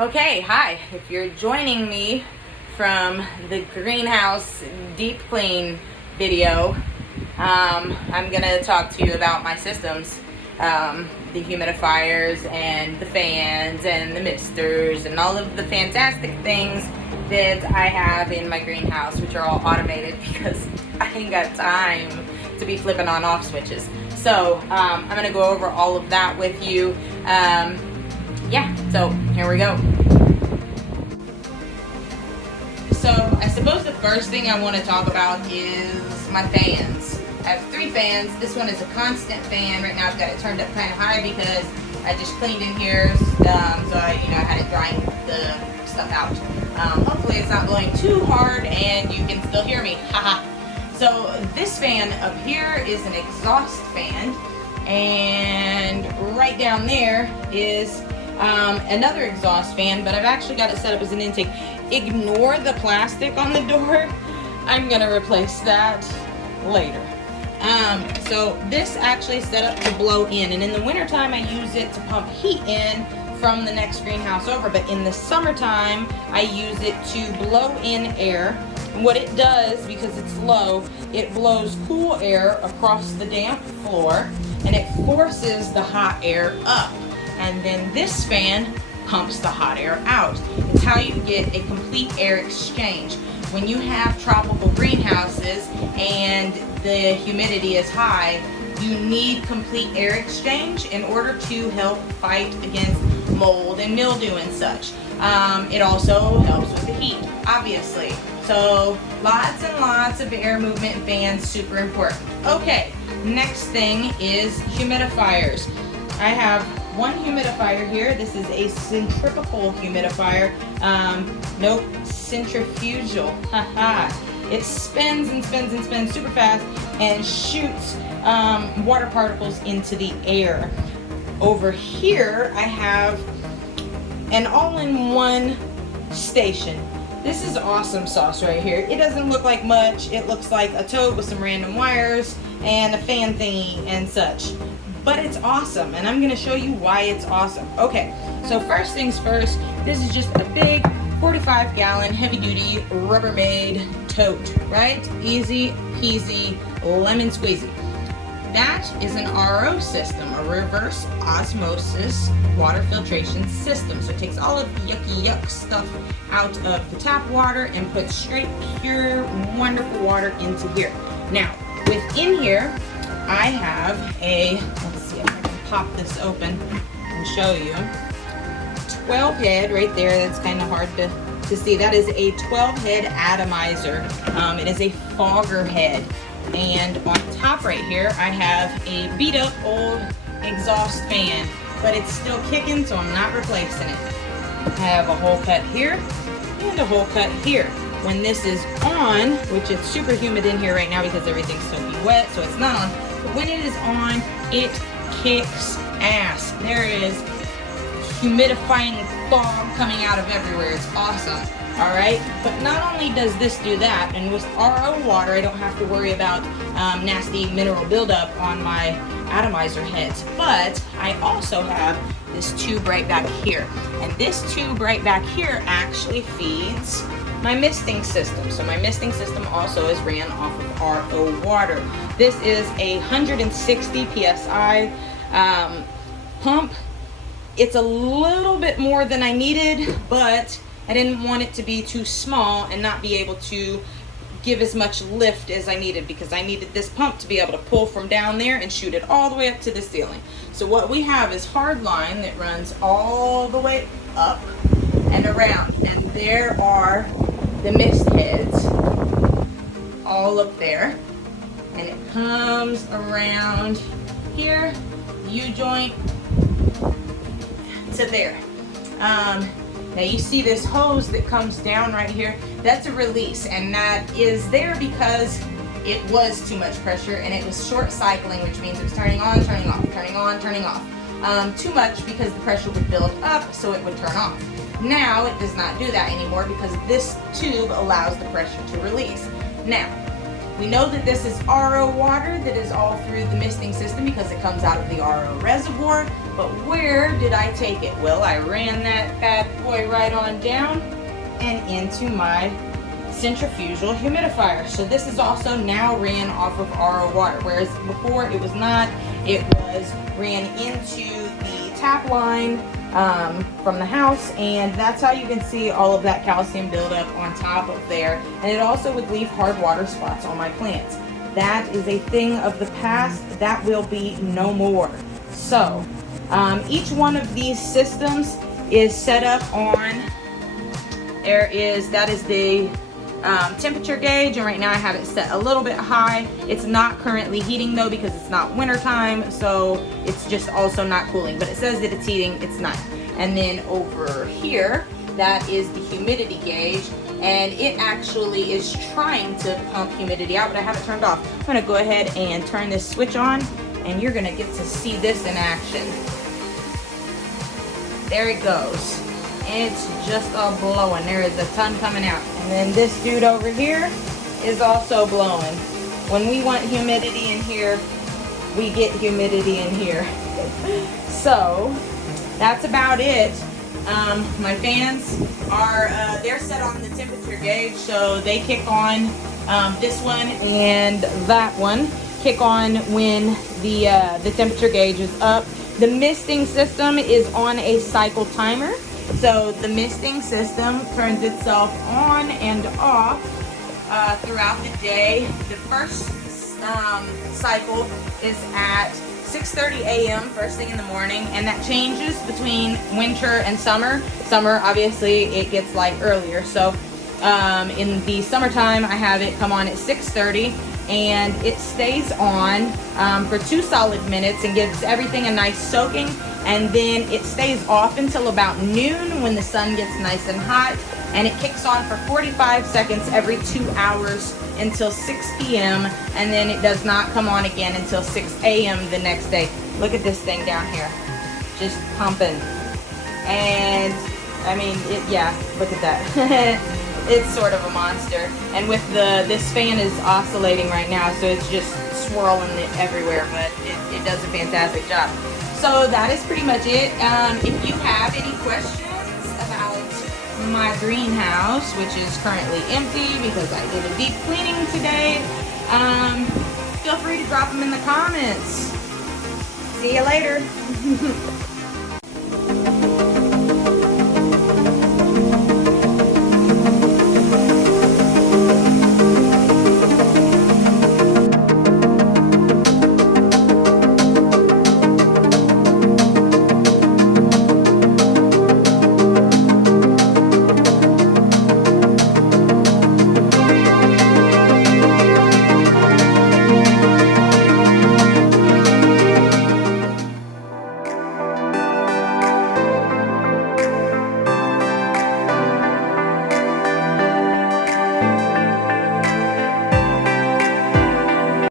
Okay, hi. If you're joining me from the greenhouse deep clean video, I'm gonna talk to you about my systems, the humidifiers and the fans and the misters and all of the fantastic things that I have in my greenhouse, which are all automated because I ain't got time to be flipping on off switches. So I'm gonna go over all of that with you. Yeah, so here we go. So I suppose the first thing I want to talk about is my fans. I have 3 fans. This one is a constant fan. Right now I've got it turned up kind of high because I just cleaned in here, so I had it drying the stuff out. Hopefully it's not blowing too hard and you can still hear me. Haha. So this fan up here is an exhaust fan, and right down there is another exhaust fan, but I've actually got it set up as an intake. Ignore the plastic on the door. I'm gonna replace that later. So this actually is set up to blow in, and in the wintertime I use it to pump heat in from the next greenhouse over, but in the summertime I use it to blow in air. And what it does, because it's low, it blows cool air across the damp floor and it forces the hot air up. And then this fan pumps the hot air out. It's how you get a complete air exchange. When you have tropical greenhouses and the humidity is high, you need complete air exchange in order to help fight against mold and mildew and such. It also helps with the heat, obviously. So lots and lots of air movement in fans, super important. Okay, next thing is humidifiers. I have one humidifier here. This is a centrifugal humidifier. Nope, centrifugal. Haha. It spins and spins and spins super fast and shoots water particles into the air. Over here, I have an all-in-one station. This is awesome sauce right here. It doesn't look like much. It looks like a tote with some random wires and a fan thingy and such. But it's awesome, and I'm going to show you why it's awesome. Okay, so first things first, this is just a big 45-gallon heavy-duty Rubbermaid tote, right? Easy peasy, lemon squeezy. That is an RO system, a reverse osmosis water filtration system. So it takes all of the yuck stuff out of the tap water and puts straight, pure, wonderful water into here. Now, within here, I have a, let's see if I can pop this open and show you. 12 head right there, that's kind of hard to see. That is a 12 head atomizer. It is a fogger head. And on top right here, I have a beat up old exhaust fan, but it's still kicking, so I'm not replacing it. I have a hole cut here and a hole cut here. When this is on, which it's super humid in here right now because everything's soaking wet, so it's not on. But when it is on, it kicks ass. There is humidifying fog coming out of everywhere. It's awesome. All right, but not only does this do that, and with RO water, I don't have to worry about nasty mineral buildup on my atomizer heads, but I also have this tube right back here. And this tube right back here actually feeds my misting system. So my misting system also is ran off of RO water. This is a 160 PSI pump. It's a little bit more than I needed, but I didn't want it to be too small and not be able to give as much lift as I needed, because I needed this pump to be able to pull from down there and shoot it all the way up to the ceiling. So what we have is hard line that runs all the way up and around, and there are the mist heads all up there, and it comes around here, U-joint to there. Now you see this hose that comes down right here, that's a release, and that is there because it was too much pressure and it was short cycling, which means it was turning on, turning off, turning on, turning off. Too much because the pressure would build up, so it would turn off. Now it does not do that anymore because this tube allows the pressure to release. Now, We know that this is RO water that is all through the misting system because it comes out of the RO reservoir. But where did I take it? Well, I ran that bad boy right on down and into my centrifugal humidifier. So this is also now ran off of RO water, whereas before it was not. It was ran into the tap line from the house, and that's how you can see all of that calcium buildup on top of there. And it also would leave hard water spots on my plants. That is a thing of the past. That will be no more. So each one of these systems is set up on, that is the temperature gauge, and right now I have it set a little bit high. It's not currently heating though because it's not winter time, so it's just also not cooling, but it says that it's heating. It's not. And then over here, that is the humidity gauge, and it actually is trying to pump humidity out, but I have it turned off. I'm gonna go ahead and turn this switch on, and you're gonna get to see this in action. There it goes. It's just a blowing. There is a ton coming out. And then this dude over here is also blowing. When we want humidity in here, we get humidity in here. So that's about it. My fans are, they're set on the temperature gauge, so they kick on, this one and that one kick on when the temperature gauge is up. The misting system is on a cycle timer. So the misting system turns itself on and off throughout the day. The first cycle is at 6:30 a.m. first thing in the morning, and that changes between winter and summer. Summer, obviously, it gets light earlier. So in the summertime, I have it come on at 6:30, and it stays on for 2 solid minutes and gives everything a nice soaking. And then it stays off until about noon when the sun gets nice and hot, and it kicks on for 45 seconds every 2 hours until 6 p.m. and then it does not come on again until 6 a.m. the next day. Look at this thing down here, just pumping. And I mean, yeah, look at that. It's sort of a monster. And with this fan is oscillating right now, so it's just swirling it everywhere, but it does a fantastic job. So that is pretty much it. If you have any questions about my greenhouse, which is currently empty because I did a deep cleaning today, feel free to drop them in the comments. See you later.